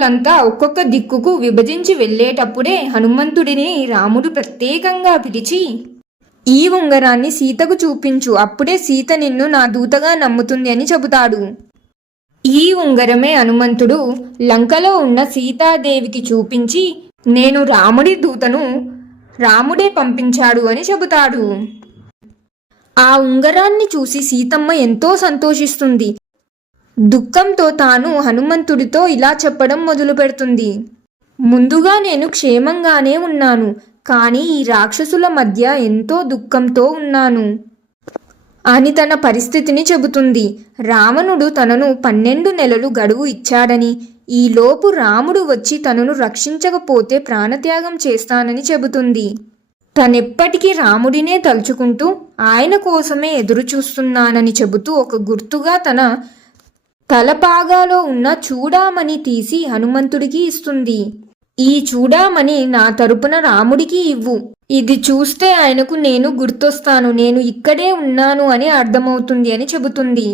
వానరులంతా ఒక్కొక్క దిక్కుకు విభజించి వెళ్ళేటప్పుడే హనుమంతుడిని రాముడు ప్రత్యేకంగా పిలిచి ఈ ఉంగరాన్ని సీతకు చూపించు అప్పుడే సీత నిన్ను నా దూతగా నమ్ముతుంది అని చెబుతాడు. ఈ ఉంగరమే హనుమంతుడు లంకలో ఉన్న సీతాదేవికి చూపించి నేను రాముడి దూతను రాముడే పంపించాడు అని చెబుతాడు. ఆ ఉంగరాన్ని చూసి సీతమ్మ ఎంతో సంతోషిస్తుంది. దుఃఖంతో తాను హనుమంతుడితో ఇలా చెప్పడం మొదలు పెడుతుంది. ముందుగా నేను క్షేమంగానే ఉన్నాను కానీ ఈ రాక్షసుల మధ్య ఎంతో దుఃఖంతో ఉన్నాను. అని తన పరిస్థితిని చెబుతుంది. రావణుడు తనను పన్నెండు నెలలు గడువు ఇచ్చాడని ఈలోపు రాముడు వచ్చి తనను రక్షించకపోతే ప్రాణత్యాగం చేస్తానని చెబుతుంది. తనెప్పటికీ రాముడినే తలుచుకుంటూ ఆయన కోసమే ఎదురుచూస్తున్నానని చెబుతూ ఒక గుర్తుగా తన తలపాగాలో ఉన్న చూడామణి తీసి హనుమంతుడికి ఇస్తుంది. ఈ చూడామణి నా తరపున రాముడికి ఇవ్వు. ఇది చూస్తే ఆయనకు నేను గుర్తొస్తాను. నేను ఇక్కడే ఉన్నాను అని అర్థమవుతుంది అని చెబుతుంది.